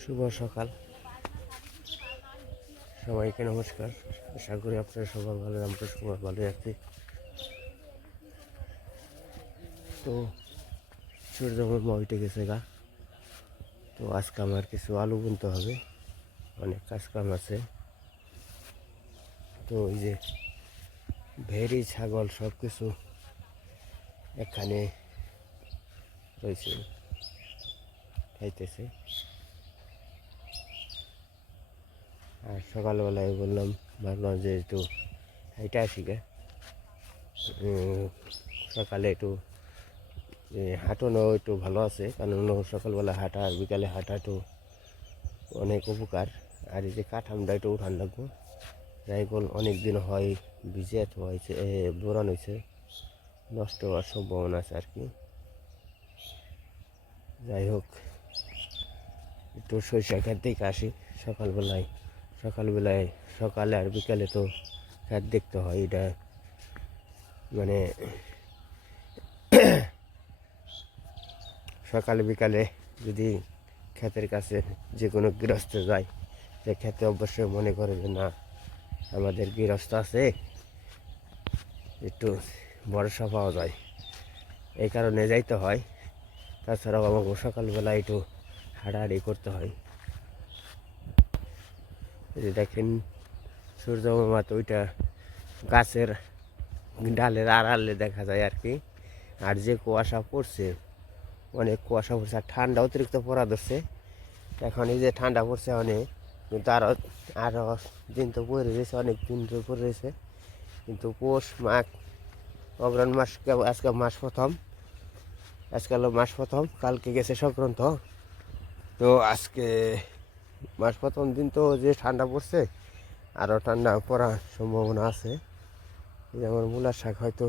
শুভ সকাল। সবাইকে নমস্কার। আশা করি আপনারা সবাই ভালো আমরা সবাই ভালো আছি। তো সূর্যকর্মা উঠে গেছে গা। তো আজকে আমার কিছু আলু বুনতে হবে। অনেক কাজ কাম আছে। তো ওই যে ভেড়ি, ছাগল সব কিছু এখানে রয়েছে, খাইতেছে। আর সকালবেলায় বললাম ভাবলাম যে একটু গে। উম, সকালে একটু হাঁটানো একটু ভালো আছে কারণ সকালবেলা হাঁটা আর বিকালে হাঁটা একটু অনেক উপকার। আর এই যে কাঠামটা একটু উঠান লাগবো। যাই বল অনেক দিন হয় ভিজে হয়েছে বোরান হয়েছে। নষ্ট হওয়ার সম্ভাবনা আছে আর কি। যাই হোক একটু সরিষা দেখে আসি সকালবেলায়। সকালবেলায়, সকালে আর বিকালে তো খেত দেখতে হয় এটা। মানে সকালে বিকালে যদি ক্ষেতের কাছে যে কোনো গৃহস্থ যায়, সে ক্ষেতে অবশ্যই মনে করে যে, না, আমাদের গৃহস্থ আছে, একটু ভরসা পাওয়া যায়। এই কারণে যাইতে হয়। তাছাড়াও আমাকে সকালবেলা একটু হাঁটাহাঁটি করতে হয়। যে দেখেন, সূর্য মামা তো ওইটা গাছের ডালের আড়ালে দেখা যায় আর কি। আর যে কুয়াশা পড়ছে, অনেক কুয়াশা পড়ছে, আর ঠান্ডা অতিরিক্ত পড়া ধরছে। এখন এই যে ঠান্ডা পড়ছে অনেক, কিন্তু আরও আরও দিন তো পড়ে রয়েছে, অনেক দিন ধরে পড়ে রয়েছে। কিন্তু পৌষ মাঘ অগ্রহণ মাস আজকে মাস প্রথম। আজকে হলো মাস প্রথম, কালকে গেছে সংক্রান্ত। তো আজকে মাস প্রথম দিন তো যে ঠান্ডা পড়ছে আরও ঠান্ডা পড়ার সম্ভাবনা আছে। যেমন মূলার শাক হয়তো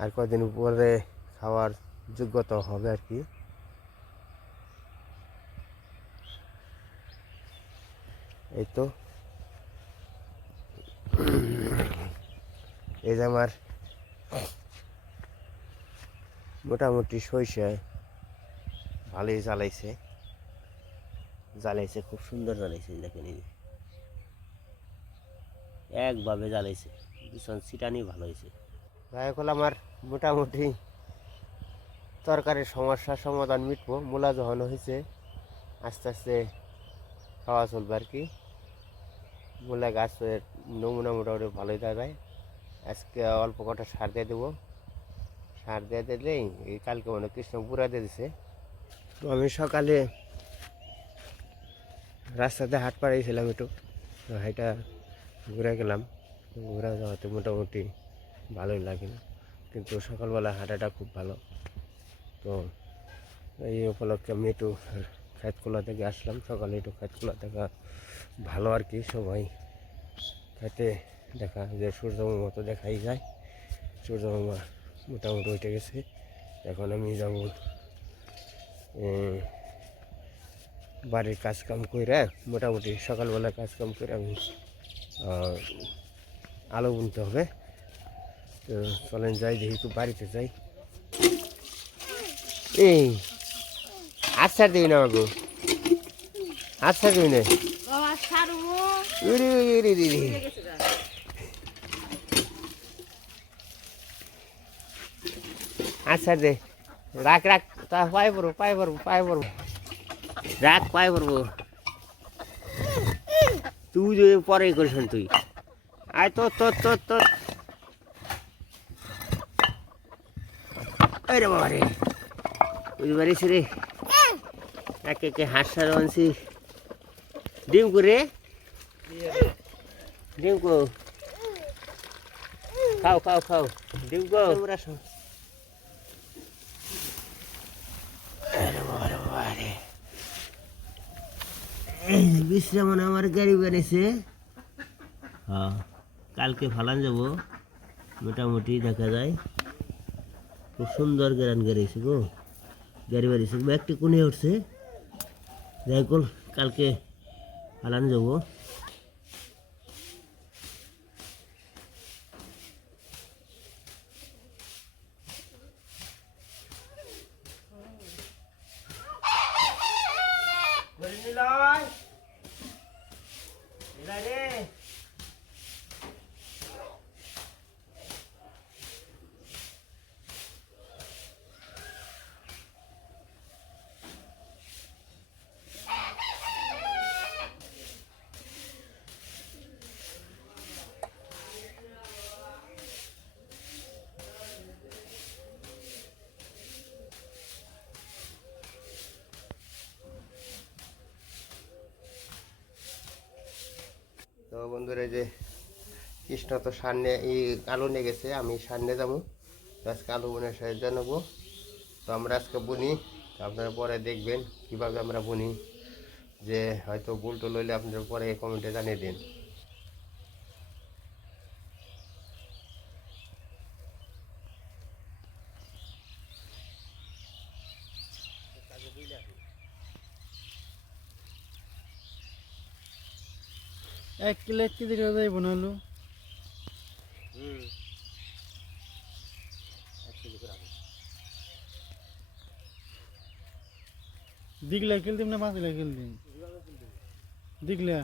আর কদিন পরে খাওয়ার যোগ্যতা হবে আর কি। এই তো। এই যে আমার মোটামুটি সরিষায় ভালোই জ্বালাইছে জ্বালাইছে, খুব সুন্দর জ্বালাইছে, দেখেন এই। একভাবে জ্বালাইছে, ভীষণ সিটানি ভালো হয়েছে। যাই হোক, আমার মোটামুটি তরকারির সমস্যার সমাধান মিটবো, মূলা যখন হয়েছে, আস্তে আস্তে খাওয়া চলবে আর কি। মূলা গাছের নমুনা মোটামুটি ভালোই দাঁড়ায় আজকে অল্প কটা সার দিয়ে দেবো। সার দিয়ে দিলেই এই কালকে মনে কৃষ্ণ পুরা দিয়ে দিছে। তো আমি সকালে রাস্তাতে হাট পাড়িয়েছিলাম একটু। তো হাইটা ঘুরে গেলাম। ঘুরে যাওয়াতে মোটামুটি ভালোই লাগে না কিন্তু সকালবেলা হাঁটাটা খুব ভালো। তো এই উপলক্ষে আমি একটু খেতখোলা থেকে আসলাম। সকালে একটু খেতখোলা দেখা ভালো আর কি সবাই খেতে দেখা যে সূর্যমার মতো দেখাই যায়। সূর্যমামা মোটামুটি উঠে গেছে। এখন আমি যাব বাড়ির কাজ কাম করে মোটামুটি সকালবেলা কাজ কাম করে আমি আলো বুনতে হবে। তো চলেন যাই একটু বাড়িতে যাই। এই আচ্ছা দিবি না বাবু আচ্ছা দিবি না। আচ্ছা দে। রাখ রাখ। তা পায়ে পড়ব পায়ে পড়ব পায়ে পড়ব। রাখ পায়ে পড়ব। তুই যে পরে করিস তুই। আয় তো তো তো তো এই রে বাবা রে। বুঝতে পারিস রে? একে একে হাঁসার আনছি। ডিম করে ডিম কো। খাও খাও খাও। ডিম কো? বিশ্রামন আমার গাড়ি বানিয়েছে হ্যাঁ কালকে ফালান যাব। মোটামুটি দেখা যায়। খুব সুন্দর গ্যারান গাড়িছে গো। গাড়ি বাড়িছে ব্যাগটি কোনে উঠছে? যাই কল কালকে ফালান যাব। বন্ধুরা যে কৃষ্ণ তো সামনে এই আলু নিয়ে গেছে আমি সামনে যাব। আজকে আলু বোনের সাথে জানাব তো আমরা আজকে বুনি আপনারা পরে দেখবেন কীভাবে আমরা বুনি। যে হয়তো ভুল লইলে আপনারা পরে কমেন্টে জানিয়ে দিন। এক কিলো, এক কেজি করে যাইব, নাহলে। দিগলা কিল দিম না পাঁচলা কিল দিম দিগলা?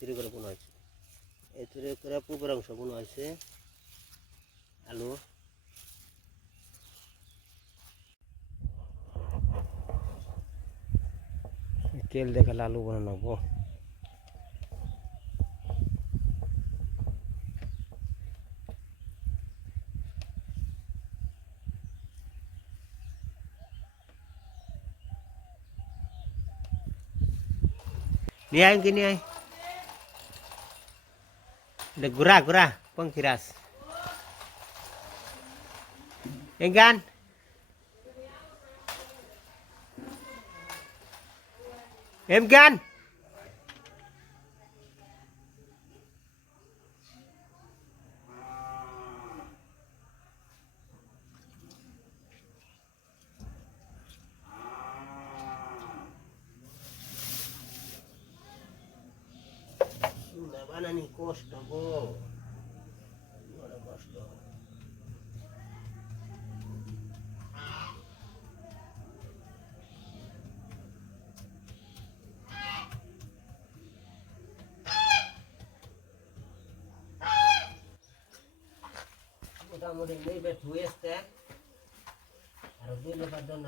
তৈরি করে বোনা হয়েছে। এই তৈরি করে পূর্বের অংশ বোনা হয়েছে। আলু। তেল দেখালে আলু বানানো হব। নিয়ে আয় নিয়ে আয়। the gura gura pengkiras enggan enggan gan বানানি কষ্ট গো বড় কষ্ট মোটামুটি নেই বে ধুয়ে আসতে আর দুই লেবার দণ্ড